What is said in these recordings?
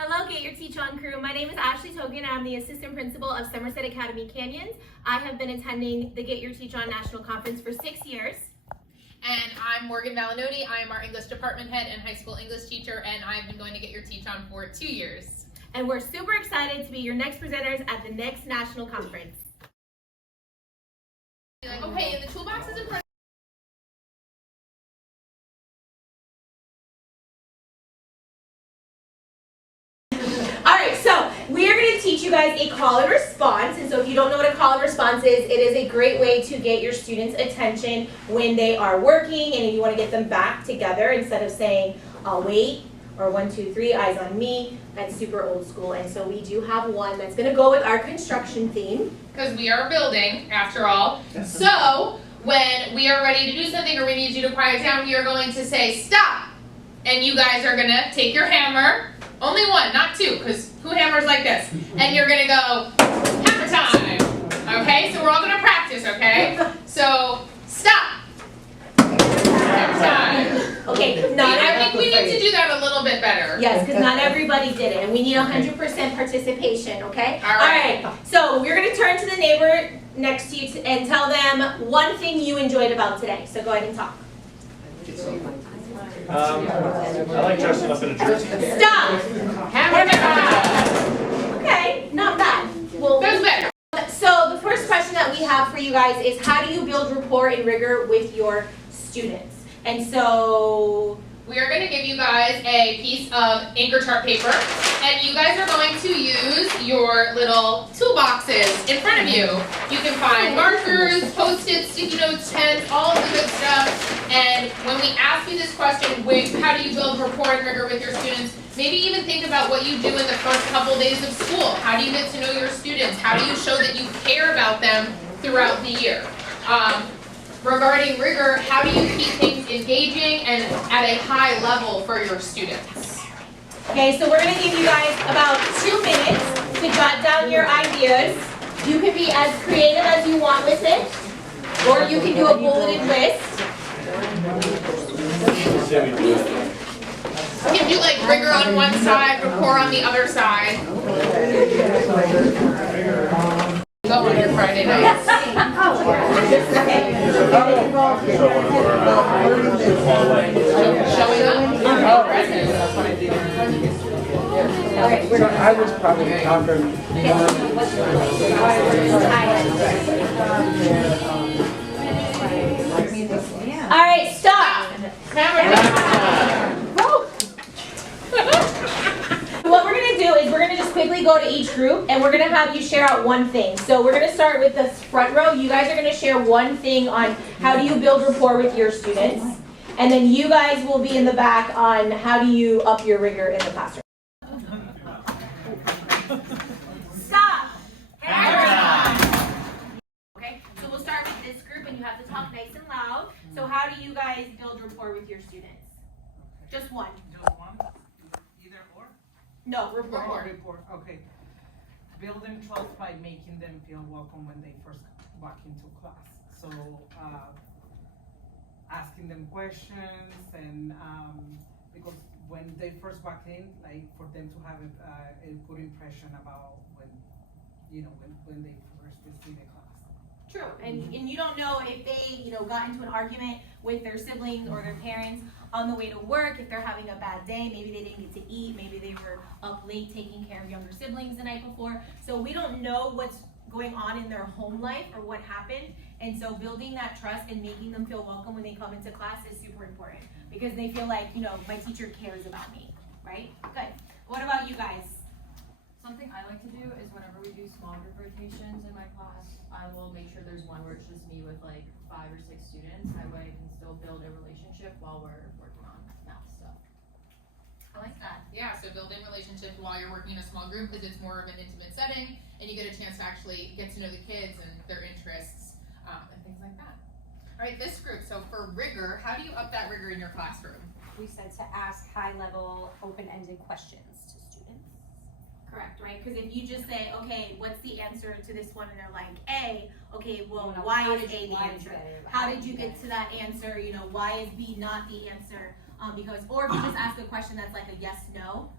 Hello, Get Your Teach On crew. My name is Ashley Togan. I'm the assistant principal of Somerset Academy Canyons. I have been attending the Get Your Teach On National Conference for 6 years. And I'm Morgan Valinoti. I am our English department head and high school English teacher, and I've been going to Get Your Teach On for 2 years. And we're super excited to be your next presenters at the next national conference. Okay, and the toolbox is in front. So we are going to teach you guys a call and response. And so if you don't know what a call and response is, it is a great way to get your students' attention when they are working and if you want to get them back together instead of saying, I'll wait, or 1, 2, 3, eyes on me. That's super old school. And so we do have one that's going to go with our construction theme. Because we are building, after all. So when we are ready to do something or we need you to quiet down, we are going to say stop. And you guys are going to take your hammer. Only one, not two, because who hammers like this? And you're going to go, hammer time. Okay, so we're all going to practice, okay? So, stop. Hammer time. Okay, I think we need to do that a little bit better. Yes, because not everybody did it, and we need 100% participation, okay? All right. So we're going to turn to the neighbor next to you and tell them one thing you enjoyed about today. So go ahead and talk. I like dressing up in a jersey. Stop! Hammer time. Okay, not bad. Well, That's better. so the first question that we have for you guys is how do you build rapport and rigor with your students? And so We are going to give you guys a piece of anchor chart paper, and you guys are going to use your little toolboxes in front of you. You can find markers, Post-its, sticky notes, pens, all of the good stuff. And when we ask you this question, how do you build rapport and rigor with your students, maybe even think about what you do in the first couple days of school. How do you get to know your students? How do you show that you care about them throughout the year? Regarding rigor, how do you keep things engaging and at a high level for your students? okay, so we're going to give you guys about 2 minutes to jot down your ideas. You can be as creative as you want with it, or you can do a bulleted list. You can do like rigor on one side, rapport on the other side. Go on your Friday nights. Showing up. I was probably talking. All right, stop. What we're going to do is we're going to just quickly go to each group and we're going to have you share out one thing. So we're going to start with the front row. You guys are going to share one thing on how do you build rapport with your students. And then you guys will be in the back on how do you up your rigor in the classroom. Stop. Okay, so we'll start with this group and you have to talk nice and loud. So how do you guys build rapport with your students? Just one. Just one? Either or? No, rapport. Report. Okay. Building trust by making them feel welcome when they first walk into class. So, asking them questions and because when they first walk in, like for them to have a good impression about when they first receive a class. True, and you don't know if they, got into an argument with their siblings or their parents on the way to work, if they're having a bad day, maybe they didn't get to eat, maybe they were up late taking care of younger siblings the night before. So we don't know what's going on in their home life or what happened. And so building that trust and making them feel welcome when they come into class is super important because they feel like, my teacher cares about me, right? Good. What about you guys? Something I like to do is whenever we do small group rotations in my class, I will make sure there's one where it's just me with like 5 or 6 students. That way I can still build a relationship while we're working on math stuff. I like that. Yeah, so building relationships while you're working in a small group because it's more of an intimate setting and you get a chance to actually get to know the kids and their interests and things like that. All right, this group, so for rigor, how do you up that rigor in your classroom? We said to ask high-level, open-ended questions to students. Correct, right? Because if you just say, okay, what's the answer to this one? And they're like, A, okay, well, why is A the answer? How did you get to that answer? Why is B not the answer? Because, or if you just ask a question that's like a yes, no,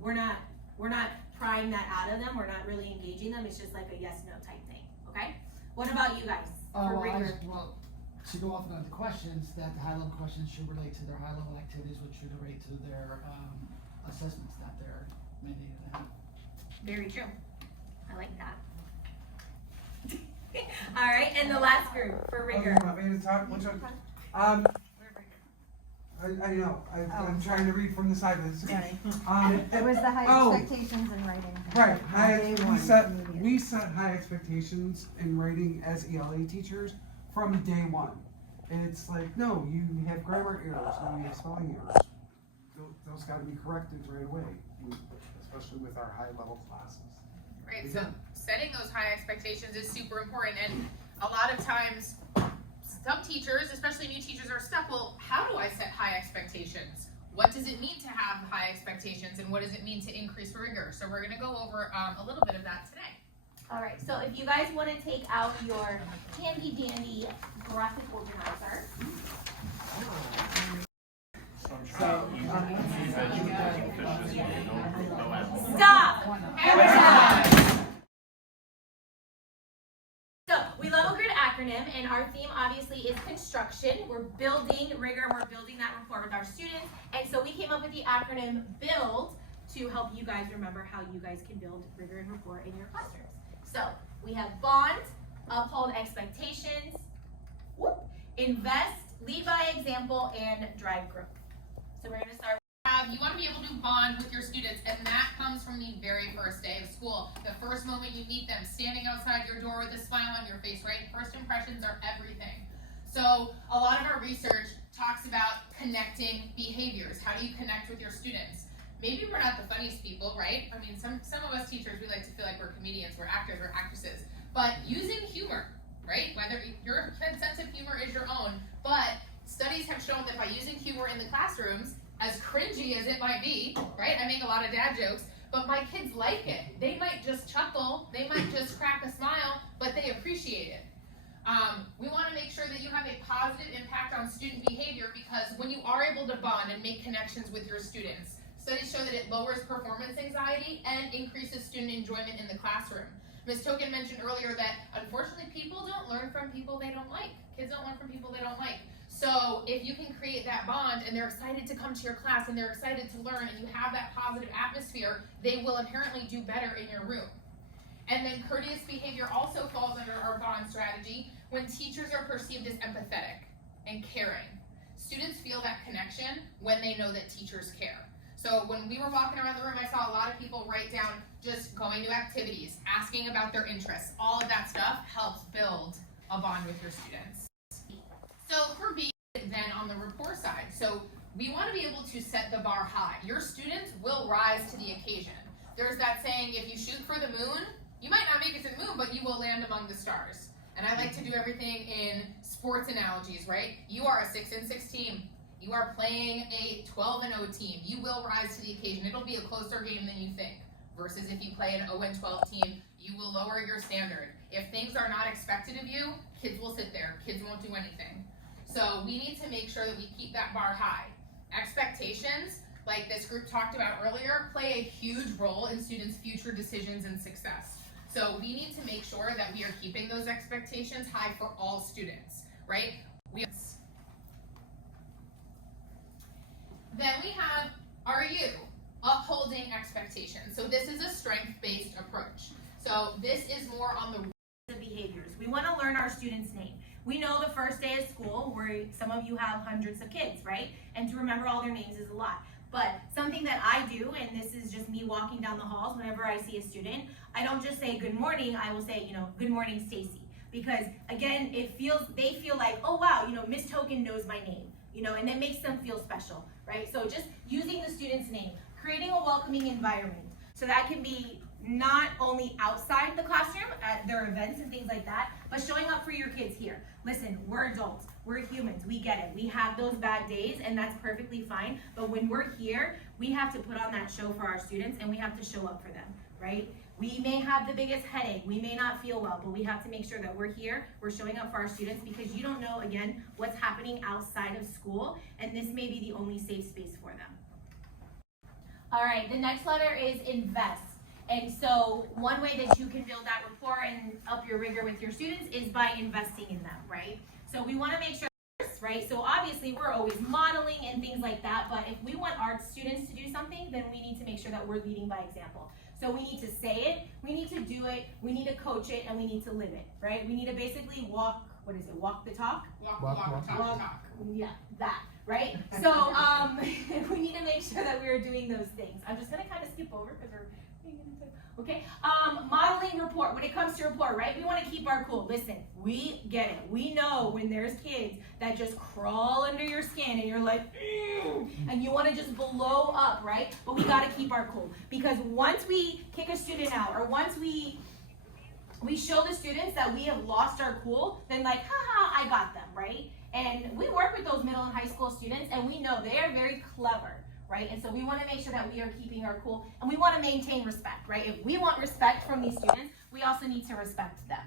we're not We're not prying that out of them, we're not really engaging them, it's just like a yes, no type thing, okay? What about you guys? For rigor? To go off on the questions, that the high-level questions should relate to their high-level activities, which should relate to their assessments that they're mandated to have. Very true. I like that. All right, and the last group for rigor. Okay, want me to talk? Which one? I know, I'm trying to read from the side of this. It was the high Oh. expectations in writing. Right, Day one, immediate. we set high expectations in writing as ELA teachers from day one. And it's like, no, you have grammar errors, no, you have spelling errors. Those gotta be corrected right away, especially with our high level classes. Right, so setting those high expectations is super important, and a lot of times, some teachers, especially new teachers, are stuck, well, how do I set high expectations? What does it mean to have high expectations, and what does it mean to increase rigor? So we're gonna go over a little bit of that today. All right, so if you guys want to take out your handy dandy graphic organizer. Stop! Every time. So we love a good acronym, and our theme obviously is construction. We're building rigor, we're building that rapport with our students, and so we came up with the acronym BUILD to help you guys remember how you guys can build rigor and rapport in your classrooms. So we have bond, uphold expectations, whoop, invest, lead by example, and drive growth. So we're gonna start. You want to be able to bond with your students, and that comes from the very first day of school. The first moment you meet them, standing outside your door with a smile on your face, right? First impressions are everything. So a lot of our research talks about connecting behaviors. How do you connect with your students? Maybe we're not the funniest people, right? I mean, some of us teachers, we like to feel like we're comedians, we're actors, we're actresses. But using humor, right? Whether your kid's sense of humor is your own, but studies have shown that by using humor in the classrooms, as cringy as it might be, right? I make a lot of dad jokes, but my kids like it. They might just chuckle, they might just crack a smile, but they appreciate it. We want to make sure that you have a positive impact on student behavior, because when you are able to bond and make connections with your students, studies show that it lowers performance anxiety and increases student enjoyment in the classroom. Ms. Token mentioned earlier that unfortunately people don't learn from people they don't like. Kids don't learn from people they don't like. So if you can create that bond and they're excited to come to your class and they're excited to learn and you have that positive atmosphere, they will inherently do better in your room. And then courteous behavior also falls under our bond strategy when teachers are perceived as empathetic and caring. Students feel that connection when they know that teachers care. So when we were walking around the room, I saw a lot of people write down just going to activities, asking about their interests. All of that stuff helps build a bond with your students. So for B, then on the rapport side, so we want to be able to set the bar high. Your students will rise to the occasion. There's that saying, if you shoot for the moon, you might not make it to the moon, but you will land among the stars. And I like to do everything in sports analogies, right? You are a 6-6 team. You are playing a 12-0 team. You will rise to the occasion. It'll be a closer game than you think. Versus if you play an 0-12 team, you will lower your standard. If things are not expected of you, kids will sit there. Kids won't do anything. So we need to make sure that we keep that bar high. Expectations, like this group talked about earlier, play a huge role in students' future decisions and success. So we need to make sure that we are keeping those expectations high for all students, right? Then we have RU, upholding expectations. So this is a strength-based approach. So this is more on the behaviors. We want to learn our students' name. We know the first day of school, where some of you have hundreds of kids, right? And to remember all their names is a lot. But something that I do, and this is just me walking down the halls whenever I see a student, I don't just say good morning, I will say, good morning, Stacy. Because again, they feel like, oh wow, Miss Token knows my name, and it makes them feel special, right? So just using the student's name, creating a welcoming environment. So that can be not only outside the classroom at their events and things like that, but showing up for your kids here. Listen, we're adults, we're humans, we get it. We have those bad days and that's perfectly fine, but when we're here, we have to put on that show for our students and we have to show up for them, right? We may have the biggest headache, we may not feel well, but we have to make sure that we're here, we're showing up for our students, because you don't know, again, what's happening outside of school, and this may be the only safe space for them. All right, the next letter is invest. And so one way that you can build that rapport and up your rigor with your students is by investing in them, right? So we want to make sure, right? So obviously we're always modeling and things like that, but if we want our students to do something, then we need to make sure that we're leading by example. So we need to say it, we need to do it, we need to coach it, and we need to live it, right? We need to basically walk the talk? Talk. Yeah, that, right? So we need to make sure that we're doing those things. I'm just gonna kind of skip over because okay? Modeling rapport. When it comes to rapport, right? We want to keep our cool. Listen, we get it. We know when there's kids that just crawl under your skin and you're like, and you want to just blow up, right? But we got to keep our cool, because once we kick a student out, or once we show the students that we have lost our cool, then like, haha, I got them, right? And we work with those middle and high school students, and we know they are very clever, right? And so we want to make sure that we are keeping our cool, and we want to maintain respect, right? If we want respect from these students, we also need to respect them,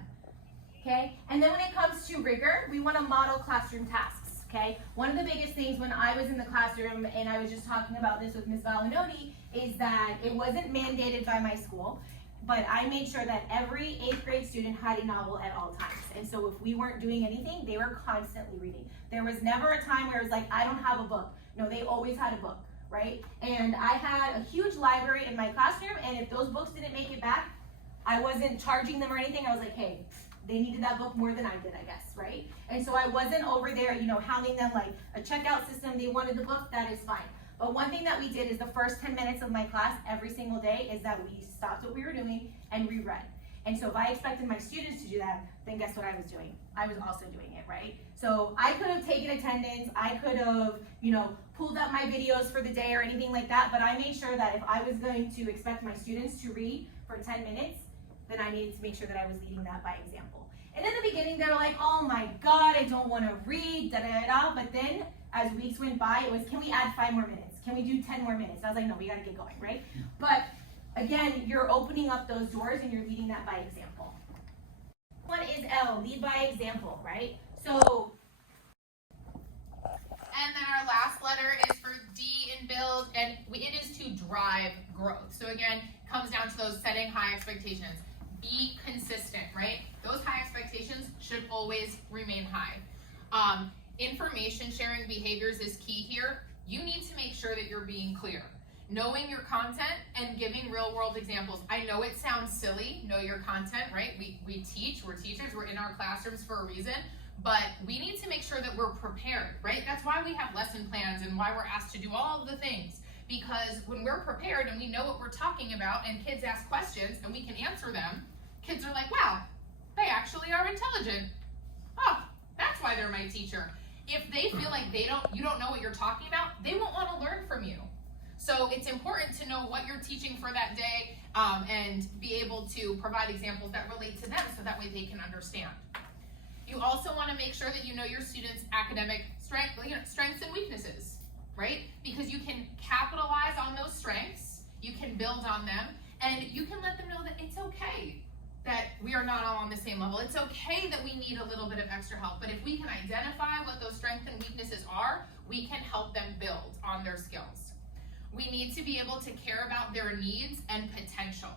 okay? And then when it comes to rigor, we want to model classroom tasks, okay? One of the biggest things when I was in the classroom, and I was just talking about this with Ms. Valinoni, is that it wasn't mandated by my school, but I made sure that every 8th grade student had a novel at all times. And so if we weren't doing anything, they were constantly reading. There was never a time where it was like, I don't have a book. No, they always had a book, right? And I had a huge library in my classroom, and if those books didn't make it back, I wasn't charging them or anything. I was like, hey, they needed that book more than I did, I guess, right? And so I wasn't over there, hounding them like a checkout system. They wanted the book, that is fine. But one thing that we did is the first 10 minutes of my class every single day is that we stopped what we were doing and reread. And so if I expected my students to do that, then guess what I was doing? I was also doing it, right? So I could have taken attendance, I could have, pulled up my videos for the day or anything like that, but I made sure that if I was going to expect my students to read for 10 minutes, then I needed to make sure that I was leading that by example. And in the beginning, they were like, oh my God, I don't want to read, da-da-da-da. But then as weeks went by, it was, can we add 5 more minutes? Can we do 10 more minutes? And I was like, no, we got to get going, right? But again, you're opening up those doors and you're leading that by example. One is L, lead by example, right? So. And then our last letter is for D in build, and it is to drive growth. So again, comes down to those setting high expectations. Be consistent, right? Those high expectations should always remain high. Information sharing behaviors is key here. You need to make sure that you're being clear. Knowing your content and giving real world examples. I know it sounds silly, know your content, right? We teach, we're teachers, we're in our classrooms for a reason, but we need to make sure that we're prepared, right? That's why we have lesson plans and why we're asked to do all of the things. Because when we're prepared and we know what we're talking about and kids ask questions and we can answer them, kids are like, wow, they actually are intelligent. Oh, that's why they're my teacher. If they feel like you don't know what you're talking about, they won't want to learn from you. So it's important to know what you're teaching for that day and be able to provide examples that relate to them so that way they can understand. You also want to make sure that you know your students' academic strengths and weaknesses, right? Because you can capitalize on those strengths, you can build on them, and you can let them know that it's okay that we are not all on the same level. It's okay that we need a little bit of extra help, but if we can identify what those strengths and weaknesses are, we can help them build on their skills. We need to be able to care about their needs and potential.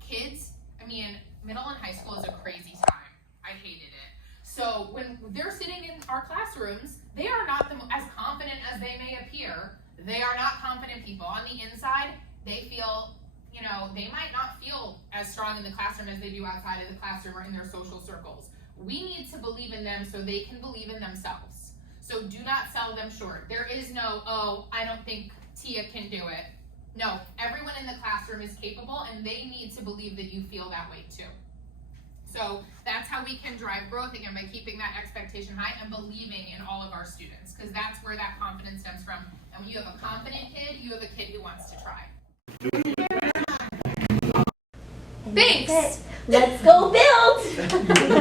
Kids, middle and high school is a crazy time. I hated it. So when they're sitting in our classrooms, they are not as confident as they may appear. They are not confident people. On the inside, they feel, they might not feel as strong in the classroom as they do outside of the classroom or in their social circles. We need to believe in them so they can believe in themselves. So do not sell them short. There is no, oh, I don't think Tia can do it. No, everyone in the classroom is capable and they need to believe that you feel that way too. So that's how we can drive growth, again, by keeping that expectation high and believing in all of our students, because that's where that confidence stems from. And when you have a confident kid, you have a kid who wants to try. Thanks. Let's go build.